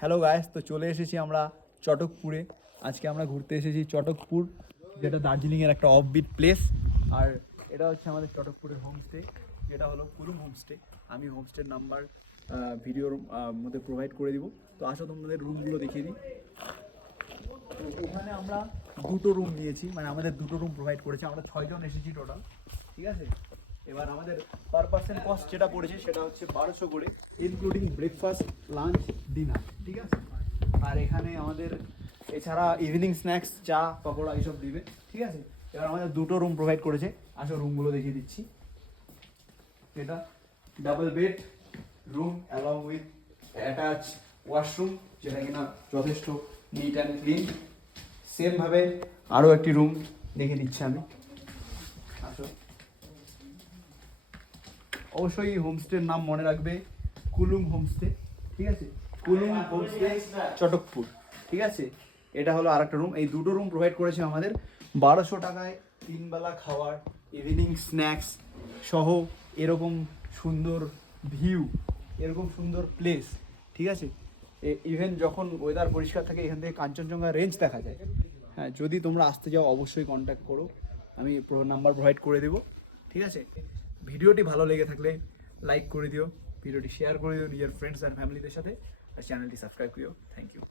Hello guys, তো চলে এসেছি আমরা চটকপুরে। আজকে আমরা ঘুরতে এসেছি চটকপুর, যেটা দার্জিলিংয়ের একটা অফবিট প্লেস। আর এটা হচ্ছে আমাদের চটকপুরের হোমস্টে, যেটা হলো কুলুম হোমস্টে। আমি হোমস্টের নাম্বার ভিডিওর মধ্যে প্রোভাইড করে দিব। তো আসো তোমাদের রুমগুলো দেখিয়ে দিই। তো ওখানে আমরা দুটো রুম নিয়েছি, মানে আমাদের দুটো রুম প্রোভাইড করেছে। আমরা 6 জন এসেছি টোটাল, ঠিক আছে। এবার আমাদের পার পার্সন কস্ট যেটা পড়েছে সেটা হচ্ছে 1200 করে, ইনক্লুডিং ব্রেকফাস্ট, লাঞ্চ, ডিনার, ঠিক আছে। আর এখানে আমাদের এছাড়া ইভিনিং স্ন্যাক্স, চা, পকোড়া এইসব দিবে, ঠিক আছে। এবার আমাদের দুটো রুম প্রোভাইড করেছে। আসো রুমগুলো দেখিয়ে দিচ্ছি। এটা double bed room along with attach washroom, যেটা কিনা যথেষ্ট নিট অ্যান্ড ক্লিন। সেমভাবে আরও একটি রুম দেখে দিচ্ছি আমি। আসো, অবশ্যই হোমস্টের নাম মনে রাখবে, কুলুম হোমস্টে, ঠিক আছে। কুলুম হোমস্টে চটকপুর, ঠিক আছে। এটা হলো আর একটা রুম। এই দুটো রুম প্রোভাইড করেছে আমাদের 1200 টাকায়। 3 বেলা খাওয়ার, ইভিনিং স্ন্যাক্স সহ, এরকম সুন্দর ভিউ, এরকম সুন্দর প্লেস, ঠিক আছে। ইভেন যখন ওয়েদার পরিষ্কার থাকে এখান থেকে কাঞ্চনজঙ্ঘা রেঞ্জ দেখা যায়। হ্যাঁ, যদি তোমরা আসতে যাও অবশ্যই কন্ট্যাক্ট করো, আমি নাম্বার প্রোভাইড করে দেবো, ঠিক আছে। ভিডিওটি ভালো লেগে থাকলে লাইক করে দিও, ভিডিওটি শেয়ার করে দিও নিজের ফ্রেন্ডস অ্যান্ড ফ্যামিলিদের সাথে, আর চ্যানেলটি সাবস্ক্রাইব করিও। Thank you.